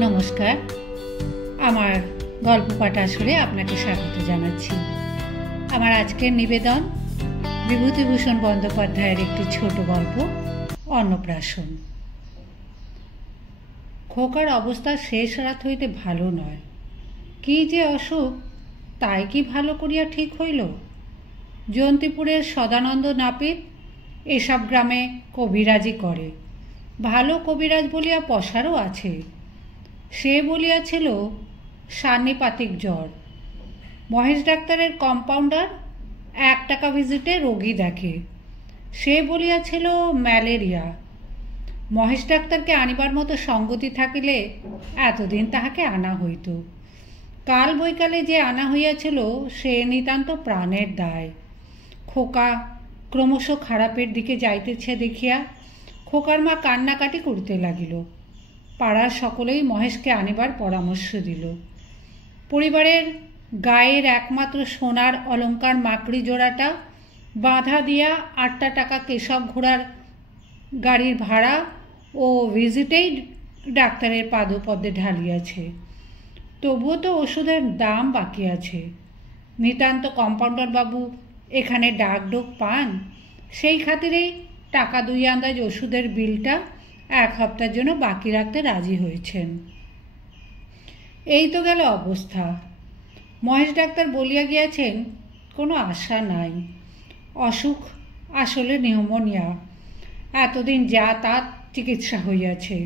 নমস্কার, আমার গল্প পাঠ আসরে আপনাকে স্বাগত জানাচ্ছি। আমার আজকের নিবেদন বিভূতিভূষণ বন্দ্যোপাধ্যায়ের একটি ছোট গল্প অন্নপ্রাশন। খোকার অবস্থা শেষ রাত হইতে ভালো নয়। কি যে অসুখ তাই কি ভালো করিয়া ঠিক হইল? জয়ন্তীপুরের সদানন্দ নাপিত এসব গ্রামে কবিরাজি করে। ভালো কবিরাজ বলিয়া পসারও আছে। সে বলিয়াছিল সান্নিপাতিক জ্বর। মহেশ ডাক্তারের কম্পাউন্ডার 1 টাকা ভিজিটে রোগী দেখে। সে বলিয়াছিল ম্যালেরিয়া। মহেশ ডাক্তারকে আনিবার মতো সঙ্গতি থাকিলে এতদিন তাহাকে আনা হইত। কাল বৈকালে যে আনা হইয়াছিল সে নিতান্ত প্রাণের দায়। খোকা ক্রমশ খারাপের দিকে যাইতেছে দেখিয়া খোকার মা কান্নাকাটি করতে লাগিল। পাড়ার সকলেই মহেশকে আনিবার পরামর্শ দিল। পরিবারের গায়ের একমাত্র সোনার অলঙ্কার মাকড়ি জোড়াটা বাঁধা দিয়া 8 টাকা কেশব ঘোড়ার গাড়ির ভাড়া ও ভিজিটেই ডাক্তারের পাদপদ্মে ঢালিয়াছে। তবুও তো ওষুধের দাম বাকি আছে। নিতান্ত কম্পাউন্ডার বাবু এখানে ডাকডোক পান, সেই খাতিরেই টাকা 2 আন্দাজ ওষুধের বিলটা 1 সপ্তাহের জন্য বাকি রাখতে রাজি হয়েছেন। এই তো গেল অবস্থা। মহেশ ডাক্তার বলিয়া গিয়াছেন কোনো আশা নাই। অসুখ আসলে নিউমোনিয়া। এতদিন যা তা চিকিৎসা হইয়াছে।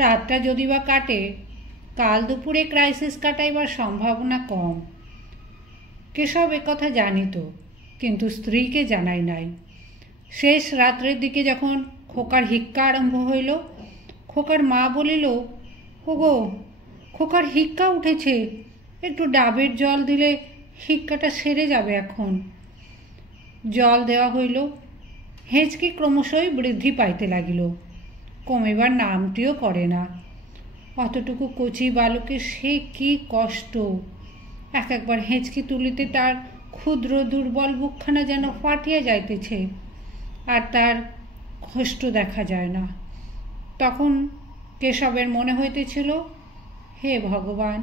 রাতটা যদি বা কাটে, কাল দুপুরে ক্রাইসিস কাটাইবার সম্ভাবনা কম। কেশব একথা জানিত, কিন্তু স্ত্রীকে জানাই নাই। শেষ রাত্রের দিকে যখন খোকার হিক্কা আরম্ভ হইল, খোকার মা বলিল, ওগো খোকার হিক্কা উঠেছে, একটু ডাবের জল দিলে হিক্কাটা সেরে যাবে এখন। জল দেওয়া হইল। হেঁচকি ক্রমশই বৃদ্ধি পাইতে লাগিল, কমিবার নামটিও করে না। অতটুকু কচি বালকের সে কি কষ্ট! একবার হেঁচকি তুলিতে তার ক্ষুদ্র দুর্বল বুকখানা যেন ফাটিয়া যাইতেছে, আর তার কষ্ট দেখা যায় না। তখন কেশবের মনে হইতেছিল, হে ভগবান,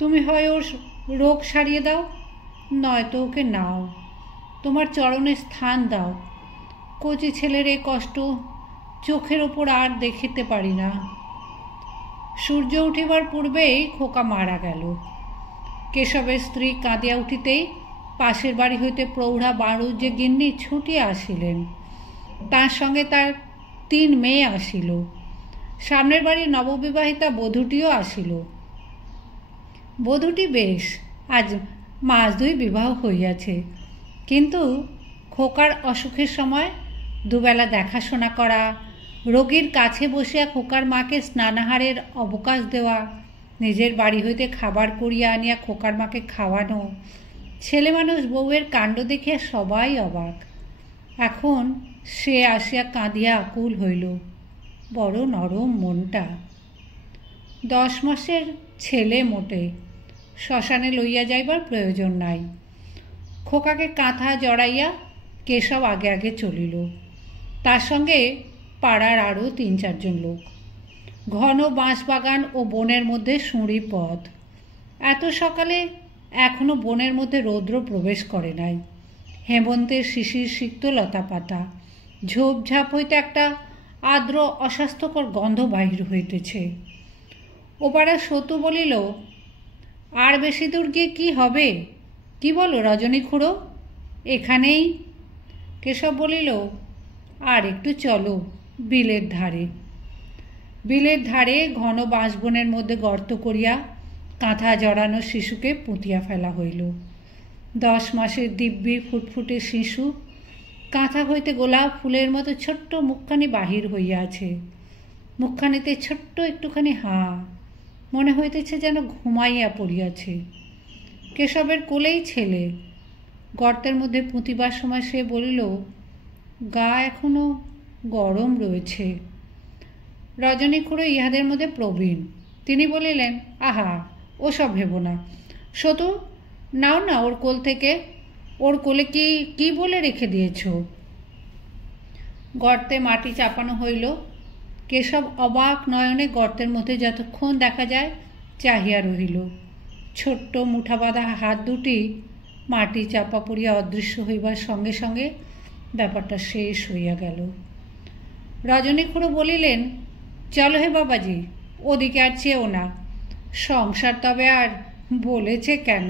তুমি হয় ওর রোগ সারিয়ে দাও, নয়তো ওকে নাও, তোমার চরণে স্থান দাও। কচি ছেলের এই কষ্ট চোখের ওপর আর দেখিতে পারি না। সূর্য উঠিবার পূর্বেই খোকা মারা গেল। কেশবের স্ত্রী কাঁদিয়া উঠিতেই পাশের বাড়ি হইতে প্রৌঢ়া বাড়ুর যে গিন্নি ছুটিয়া আসিলেন। তার সঙ্গে তার 3 মেয়ে আসিল। সামনের বাড়ির নববিবাহিতা বধূটিও আসিল। বধূটি বেশ, আজ মাস 2 বিবাহ হইয়াছে, কিন্তু খোকার অসুখের সময় দুবেলা দেখাশোনা করা, রোগীর কাছে বসিয়া খোকার মাকে স্নানাহারের অবকাশ দেওয়া, নিজের বাড়ি হইতে খাবার করিয়া আনিয়া খোকার মাকে খাওয়ানো, ছেলে মানুষ বউয়ের কাণ্ড দেখিয়া সবাই অবাক। এখন সে আসিয়া কাঁদিয়া আকুল হইল। বড় নরম মনটা। 10 মাসের ছেলে মোটে, শ্মশানে লইয়া যাইবার প্রয়োজন নাই। খোকাকে কাঁথা জড়াইয়া কেশব আগে আগে চলিল। তার সঙ্গে পাড়ার আরও 3-4 জন লোক। ঘন বাঁশবাগান ও বনের মধ্যে সুঁড়ি পথ। এত সকালে এখনো বনের মধ্যে রৌদ্র প্রবেশ করে নাই। হেমন্তের শিশির সিক্ত লতাপাতা, ঝোপঝাপ হইতে একটা আর্দ্র অস্বাস্থ্যকর গন্ধ বাহির হইতেছে। ওপাড়া সতু বলিল, আর বেশি দূর গিয়ে কি হবে? কি বলো রজনী খুড়ো, এখানেই? কেশব বলিল, আর একটু চলো বিলের ধারে। বিলের ধারে ঘন বাঁশবনের মধ্যে গর্ত করিয়া কাঁথা জড়ানো শিশুকে পুঁতিয়া ফেলা হইল। 10 মাসের দিব্যি ফুটফুটে শিশু, কাঁথা হইতে গোলাপ ফুলের মতো ছোট্ট মুখখানি বাহির হইয়া আছে। মুখখানিতে ছোট্ট একটুখানি হাঁ, মনে হইতেছে যেন ঘুমাইয়া পড়িয়াছে। কেশবের কোলেই ছেলে। গর্তের মধ্যে পুঁতিবার সময় সে বলিল, গা এখনো গরম রয়েছে। রজনী খুড়ো ইহাদের মধ্যে প্রবীণ। তিনি বলিলেন, আহা, ওসব ভেব না। সতু, নাও না ওর কোল থেকে। ওর কোলে কি বলে রেখে দিয়েছ? গর্তে মাটি চাপানো হইল। কেশব অবাক নয়নে গর্তের মধ্যে যতক্ষণ দেখা যায় চাহিয়া রহিল। ছোট্ট মুঠাবাঁধা হাত দুটি মাটি চাপা পড়িয়া অদৃশ্য হইবার সঙ্গে সঙ্গে ব্যাপারটা শেষ হইয়া গেল। রজনীখুড়ো বলিলেন, চলো হে বাবাজি, ওদিকে আর চেয়েও না। সংসার তবে আর বলেছে কেন?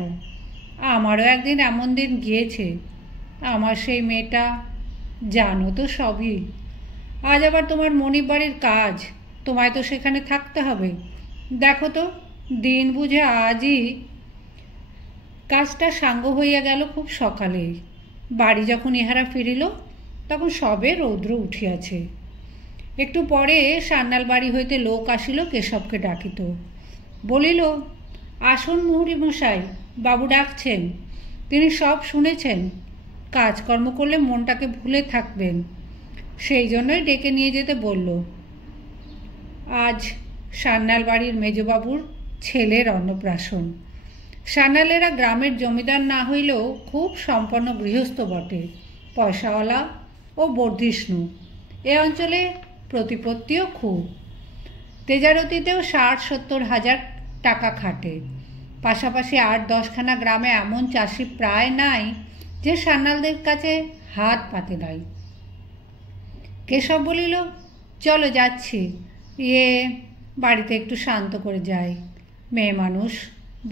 আমারও একদিন এমন দিন গিয়েছে। আমার সেই মেয়েটা, জানো তো সবই। আজ আবার তোমার মনিব বাড়ির কাজ, তোমায় তো সেখানে থাকতে হবে। দেখো তো, দিন বুঝে আজই কাজটা সাঙ্গ হইয়া গেল খুব সকালেই। বাড়ি যখন ইহারা ফিরিল তখন সবে রৌদ্র উঠিয়াছে। একটু পরে সান্যাল বাড়ি হইতে লোক আসিল কেশবকে ডাকিত। বলিল, আসুন মুহুরী মশাই, বাবু ডাকছেন। তিনি সব শুনেছেন। কাজকর্ম করলে মনটাকে ভুলে থাকবেন, সেই জন্যই ডেকে নিয়ে যেতে বলল। আজ সান্যাল বাড়ির মেজবাবুর ছেলের অন্নপ্রাশন। সান্যালেরা গ্রামের জমিদার না হইলেও খুব সম্পন্ন গৃহস্থ বটে, পয়সাওয়ালা ও বর্ধিষ্ণু। এ অঞ্চলে প্রতিপত্তিও খুব। তেজারতিতেও 60-70 হাজার টাকা খাটে। পাশাপাশি 8-10খানা গ্রামে এমন চাষি প্রায় নাই যে সান্যালদের কাছে হাত পাতে নাই। কেশব বলিল, চলো যাচ্ছি, বাড়িতে একটু শান্ত করে যাই। মেয়ে মানুষ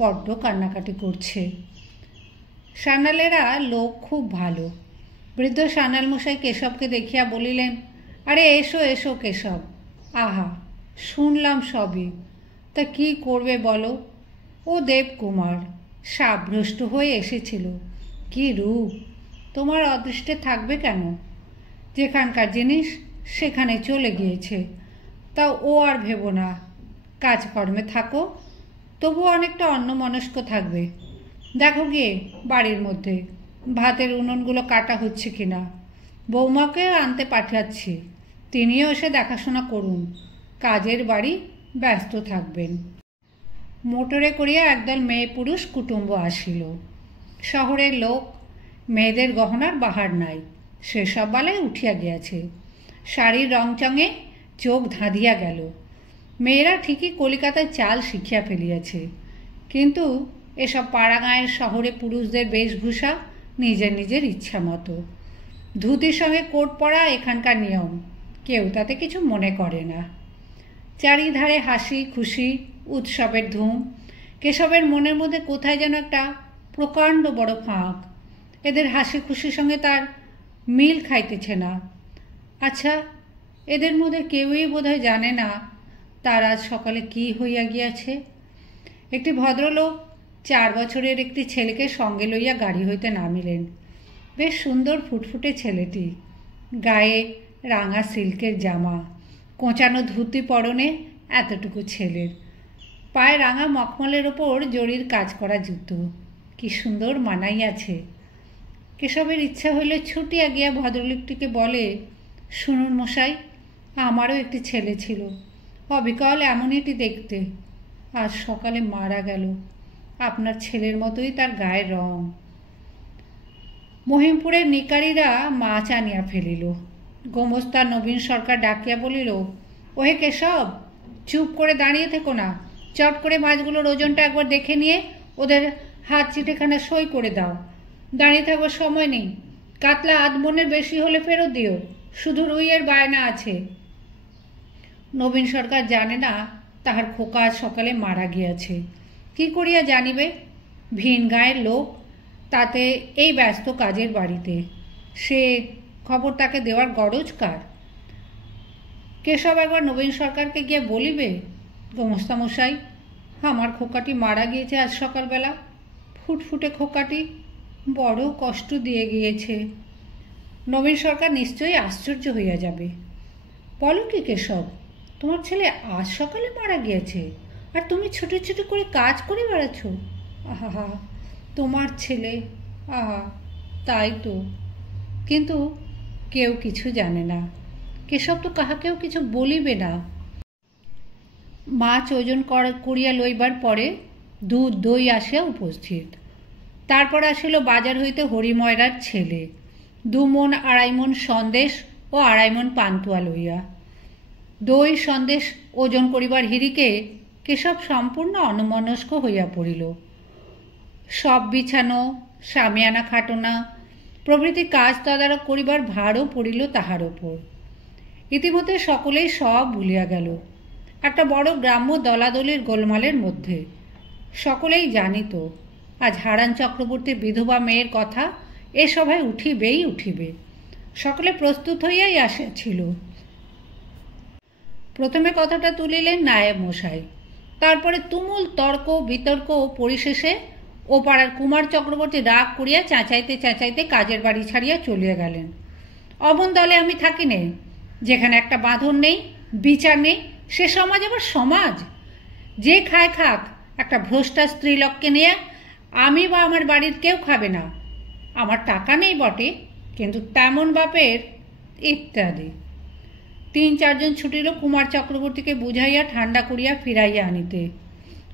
বড্ড কান্নাকাটি করছে। সান্যালেরা লোক খুব ভালো। বৃদ্ধ সান্যাল মশাই কেশবকে দেখিয়া বলিলেন, আরে এসো এসো কেশব। আহা, শুনলাম সবই। তা কি করবে বলো? ও দেবকুমার সাবভ্রষ্ট হয়ে এসেছিল। কি রূপ! তোমার অদৃষ্টে থাকবে কেন? যেখানকার জিনিস সেখানে চলে গিয়েছে। তা ও আর ভেবো না, কাজকর্মে থাকো, তবু অনেকটা অন্যমনস্ক থাকবে। দেখো গিয়ে বাড়ির মধ্যে ভাতের উনুনগুলো কাটা হচ্ছে কিনা। বৌমাকে আনতে পাঠাচ্ছি, তিনিও এসে দেখাশোনা করুন। কাজের বাড়ি ব্যস্ত থাকবেন। মোটরে করিয়া একদল মেয়ে পুরুষ কুটুম্ব আসিল। শহরের লোক, মেয়েদের গহনার বাহার নাই, সেসব বালায় উঠিয়া গিয়াছে। শাড়ির রংচঙে চোখ ধাঁধিয়া গেল। মেয়েরা ঠিকই কলিকাতায় চাল শিখিয়া ফেলিয়াছে, কিন্তু এসব পাড়াগাঁয়ের শহরে পুরুষদের বেশভূষা নিজের নিজের ইচ্ছা মতো। ধুতির সঙ্গে কোট পরা এখানকার নিয়ম, কেউ তাতে কিছু মনে করে না। চারিধারে হাসি খুশি, উৎসবের ধুম। কেশবের মনের মধ্যে কোথায় যেন একটা প্রকাণ্ড বড় ফাঁক। এদের হাসি খুশির সঙ্গে তার মিল খাইতেছে না। আচ্ছা, এদের মধ্যে কেউই বোধহয় জানে না তার আজ সকালে কি হইয়া গিয়াছে। একটি ভদ্রলোক 4 বছরের একটি ছেলেকে সঙ্গে লইয়া গাড়ি হইতে নামিলেন। বেশ সুন্দর ফুটফুটে ছেলেটি, গায়ে রাঙা সিল্কের জামা, কোঁচানো ধুতি পরনে এতটুকু ছেলের, পায়ে রাঙা মখমলের ওপর জরির কাজ করা জুতো, কি সুন্দর মানাইয়াছে। কেশবের ইচ্ছা হইলে ছুটিয়া গিয়া ভদ্রলোকটিকে বলে, শুনুন মশাই, আমারও একটি ছেলে ছিল, অবিকল এমনইটি দেখতে। আজ সকালে মারা গেল। আপনার ছেলের মতোই তার গায়ের রং। মহিমপুরের নিকারীরা মাছ আনিয়া ফেলিল। গোমস্তা নবীন সরকার ডাকিয়া বলিল, ওহে কেশব, চুপ করে দাঁড়িয়ে থেকো না, চট করে মাছগুলোর ওজনটা একবার দেখে নিয়ে ওদের হাত চিঠেখানা সই করে দাও। দাঁড়িয়ে থাকবার সময় নেই। কাতলা আধমনের বেশি হলে ফেরত দিও, শুধু রুইয়ের বায়না আছে। নবীন সরকার জানে না তাহার খোকা আজ সকালে মারা গিয়াছে। কি করিয়া জানিবে? ভিন গাঁয়ের লোক, তাতে এই ব্যস্ত কাজের বাড়িতে, সে খবর তাকে দেওয়ার গরজ কার? কেশব একবার নবীন সরকারকে গিয়ে বলিবে, গোমস্তা মশাই, আমার খোকাটি মারা গিয়েছে আজ সকালবেলা। ফুটফুটে খোকাটি বড় কষ্ট দিয়ে গিয়েছে। নবীন সরকার নিশ্চয়ই আশ্চর্য হইয়া যাবে। বলো কি কেশব, তোমার ছেলে আজ সকালে মারা গিয়েছে, আর তুমি ছোটো ছোটো করে কাজ করে বেড়াচ্ছ? আহা, তোমার ছেলে, আহা, তাই তো। কিন্তু কেউ কিছু জানে না। কেশব তো কাহাকেও কিছু বলিবে না। মাছ ওজন করিয়া লইবার পরে দুধ দই আসিয়া উপস্থিত। তারপর আসিল বাজার হইতে হরিময়রার ছেলে, 2 মণ 2.5 মণ সন্দেশ ও 2.5 মণ পান্তুয়া লইয়া। দই সন্দেশ ওজন করিবার হিড়িকে কেশব সম্পূর্ণ অন্যমনস্ক হইয়া পড়িল। সব বিছানো, সামিয়ানা খাটনা প্রভৃতি কাজ তদারক করিবার ভারও পড়িল তাহার ওপর। ইতিমধ্যে সকলেই সব ভুলিয়া গেল একটা বড় গ্রাম্য দলাদলির গোলমালের মধ্যে। সকলেই জানিত আজ হারান চক্রবর্তীর বিধবা মেয়ের কথা এ সভায় উঠিবেই উঠিবে। সকলে প্রস্তুত হইয়াই আসিয়াছিল। প্রথমে কথাটা তুলিলেন নায়েব মশাই, তারপরে তুমুল তর্ক বিতর্ক ও পরিশেষে ও পাড়ার কুমার চক্রবর্তী রাগ করিয়া চেঁচাইতে চেঁচাইতে কাজের বাড়ি ছাড়িয়া চলিয়া গেলেন। অমন দলে আমি থাকি নেই, যেখানে একটা বাঁধন নেই, বিচার নেই, সে সমাজ আবার সমাজ। যে খায় খাক, একটা ভ্রষ্টা স্ত্রীলোককে নিয়ে আমি বা আমার বাড়ির কেউ খাবে না। আমার টাকা নেই বটে, কিন্তু তেমন বাপের ইত্যাদি। ৩-৪ জন ছুটিল কুমার চক্রবর্তীকে বুঝাইয়া ঠান্ডা করিয়া ফিরাইয়া আনিতে।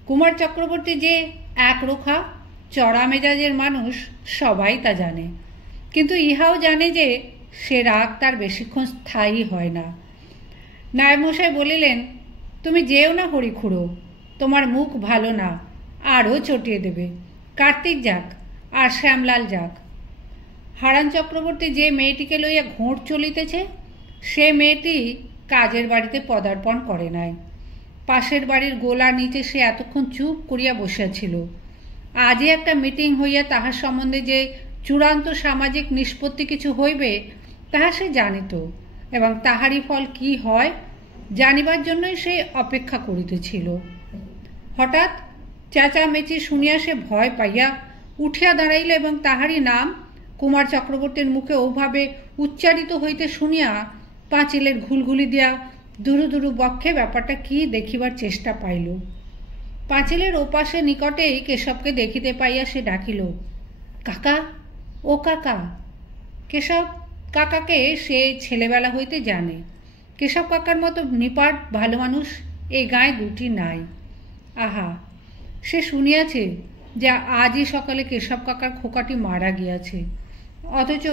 কুমার চক্রবর্তী যে একরোখা চড়া মেজাজের মানুষ সবাই তা জানে, কিন্তু ইহাও জানে যে সে রাগ তার বেশিক্ষণ স্থায়ী হয় না। নায়েব মশাই বলিলেন, তুমি যেও না হরিখুড়ো, তোমার মুখ ভালো না, আরও চটিয়ে দেবে। কার্তিক যাক আর শ্যামলাল যাক। হারান চক্রবর্তী যে মেয়েটিকে লইয়া ঘোঁট চলিতেছে, সে মেয়েটি কাজের বাড়িতে পদার্পণ করে নাই। পাশের বাড়ির গোলার নিচে সে এতক্ষণ চুপ করিয়া বসিয়াছিল। আজই একটা মিটিং হইয়া তাহার সম্বন্ধে যে চূড়ান্ত সামাজিক নিষ্পত্তি কিছু হইবে তাহা সে জানিত, এবং তাহারই ফল কি হয় জানিবার জন্যই সে অপেক্ষা করিতেছিল। হঠাৎ চেঁচামেচি শুনিয়া সে ভয় পাইয়া উঠিয়া দাঁড়াইল এবং তাহারই নাম কুমার চক্রবর্তীর মুখে ওভাবে উচ্চারিত হইতে শুনিয়া পাঁচিলের ঘুলঘুলি দিয়া দুরু দুরু বক্ষে ব্যাপারটা কি দেখিবার চেষ্টা পাইল। পাঁচিলের ওপাশে নিকটেই কেশবকে দেখিতে পাইয়া সে ডাকিল, কাকা, ও কাকা। কেশব কাকাকে সে ছেলেবেলা হইতে জানে। কেশব কাকার মতো নিপাট ভালো মানুষ এই গায়ে দুটি নাই। আহা, সে শুনিয়াছে যে আজই সকালে কেশব কাকার খোকাটি মারা গিয়াছে, অথচ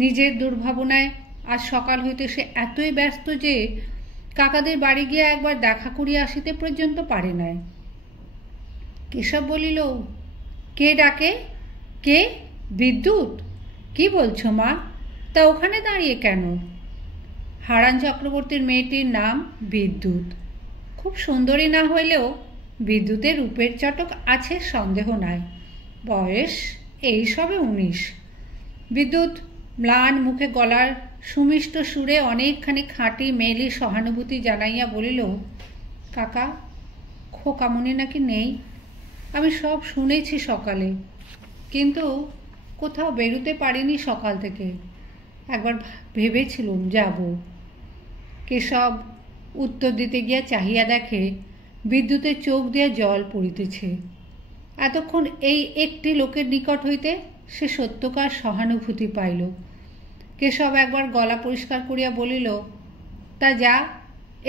নিজের দুর্ভাবনায় আজ সকাল হইতে সে এতই ব্যস্ত যে কাকাদের বাড়ি গিয়া একবার দেখা করিয়া আসিতে পর্যন্ত পারে নাই। কেশব বলিল, কে ডাকে? কে? বিদ্যুৎ? কি বলছো মা? তা ওখানে দাঁড়িয়ে কেন? হারান চক্রবর্তীর মেয়েটির নাম বিদ্যুৎ। খুব সুন্দরী না হইলেও বিদ্যুতের রূপের চটক আছে, সন্দেহ নাই। বয়স এই সবে 19। বিদ্যুৎ ম্লান মুখে গলার সুমিষ্ট সুরে অনেকখানি খাঁটি মেলি সহানুভূতি জানাইয়া বলিল, কাকা, খোকামণি নাকি নেই। আমি সব শুনেছি সকালে, কিন্তু কোথাও বেরোতে পারিনি সকাল থেকে। একবার ভেবেছিলুম যাব। কেশব উত্তর দিতে গিয়া চাহিয়া দেখে বিদ্যুতের চোখ দিয়া জল পড়িতেছে। এতক্ষণ এই একটি লোকের নিকট হইতে সে সত্যকার সহানুভূতি পাইল। কেশব একবার গলা পরিষ্কার করিয়া বলিল, তা যা,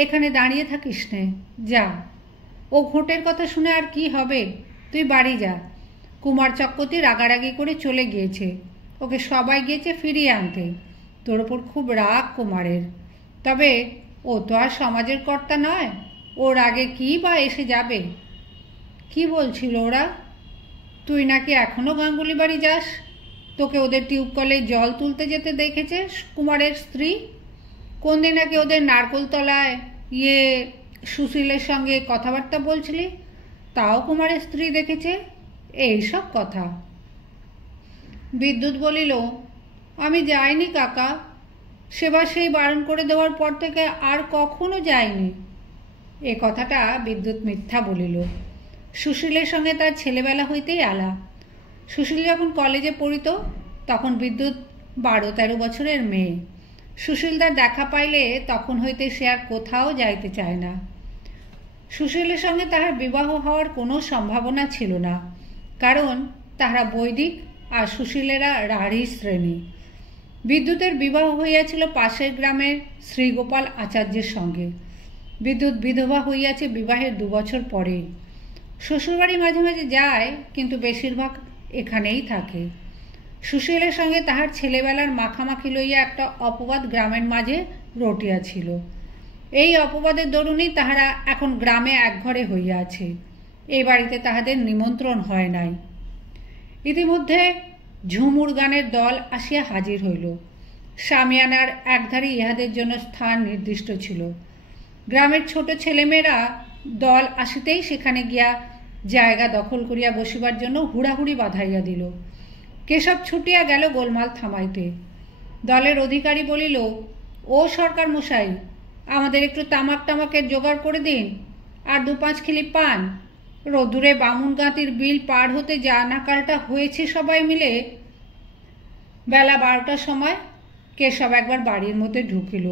এখানে দাঁড়িয়ে থাকিস নে, যা। ও ঘোটের কথা শুনে আর কি হবে, তুই বাড়ি যা। কুমার চক্রবর্তী রাগারাগি করে চলে গিয়েছে, ওকে সবাই গিয়েছে ফিরিয়ে আনতে। তোর ওপর খুব রাগ কুমারের, তবে ও তো আর সমাজের কর্তা নয়, ওর আগে কি বা এসে যাবে। কি বলছিল ওরা? তুই নাকি এখনো গাঙ্গুলি বাড়ি যাস, তোকে ওদের টিউবকলে জল তুলতে যেতে দেখেছে কুমারের স্ত্রী। কোন দিন নাকি ওদের নারকোলতলায় সুশীলের সঙ্গে কথাবার্তা বলছিলি, তাও কুমারের স্ত্রী দেখেছে। এই সব কথা। বিদ্যুৎ বলিল, আমি যাইনি কাকা, সেবার সেই বারণ করে দেওয়ার পর থেকে আর কখনো যাইনি। এ কথাটা বিদ্যুৎ মিথ্যা বলিল। সুশীলের সঙ্গে তার ছেলেবেলা হইতেই আলাপ। সুশীল যখন কলেজে পড়িত তখন বিদ্যুৎ 12-13 বছরের মেয়ে। সুশীলদার দেখা পাইলে তখন হইতে সে আর কোথাও যাইতে চায় না। সুশীলের সঙ্গে তাহার বিবাহ হওয়ার কোনো সম্ভাবনা ছিল না, কারণ তাহারা বৈদিক আর সুশীলেরা রাঢ়ী শ্রেণী। বিদ্যুতের বিবাহ হইয়াছিল পাশের গ্রামের শ্রীগোপাল আচার্যের সঙ্গে। বিদ্যুৎ বিধবা হইয়াছে বিবাহের 2 বছর পরেই। শ্বশুরবাড়ি মাঝে মাঝে যায়, কিন্তু বেশিরভাগ এখানেই থাকে। সুশীলের সঙ্গে তাহার ছেলেবেলার মাখামাখি লইয়া একটা অপবাদ গ্রামের মাঝে রটিয়াছিল। এই অপবাদের দরুনই তাহারা এখন গ্রামে একঘরে হইয়া আছে। এই বাড়িতে তাহাদের নিমন্ত্রণ হয় নাই। ইতিমধ্যে ঝুমুর গানের দল আসিয়া হাজির হইল। শামিয়ানার একধারে ইহাদের জন্য স্থান নির্দিষ্ট ছিল। গ্রামের ছোট ছেলেমেয়েরা দল আসিতেই সেখানে গিয়া জায়গা দখল করিয়া বসিবার জন্য হুড়াহুড়ি বাঁধাইয়া দিল। কেশব ছুটিয়া গেল গোলমাল থামাইতে। দলের অধিকারী বলিল, ও সরকার মশাই, আমাদের একটু তামাকের জোগাড় করে দিন, আর 2-5 খিলি পান। রোদুরে বামুন গাঁতির বিল পার হতে যা নাকালটা হয়েছে সবাই মিলে। বেলা 12টার সময় কেশব একবার বাড়ির মধ্যে ঢুকিল।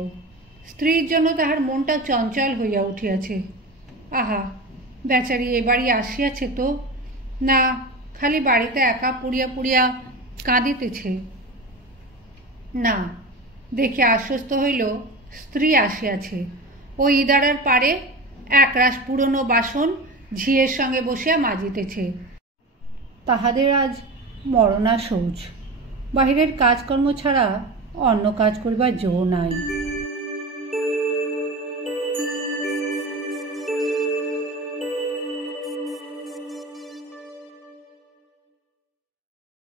স্ত্রীর জন্য তাহার মনটা চঞ্চল হইয়া উঠিয়াছে। আহা, বেচারি এ বাড়ি আসিয়াছে তো না, খালি বাড়িতে একা পুড়িয়া পুড়িয়া কাঁদিতেছে। না, দেখে আশ্বস্ত হইল স্ত্রী আসিয়াছে। ওই ইদারার পারে একরাশ পুরনো বাসন ঝিয়ের সঙ্গে বসিয়া মাজিতেছে। তাহাদের আজ মরণা শৌচ, বাহিরের কাজকর্ম ছাড়া অন্য কাজ করিবার জো নাই।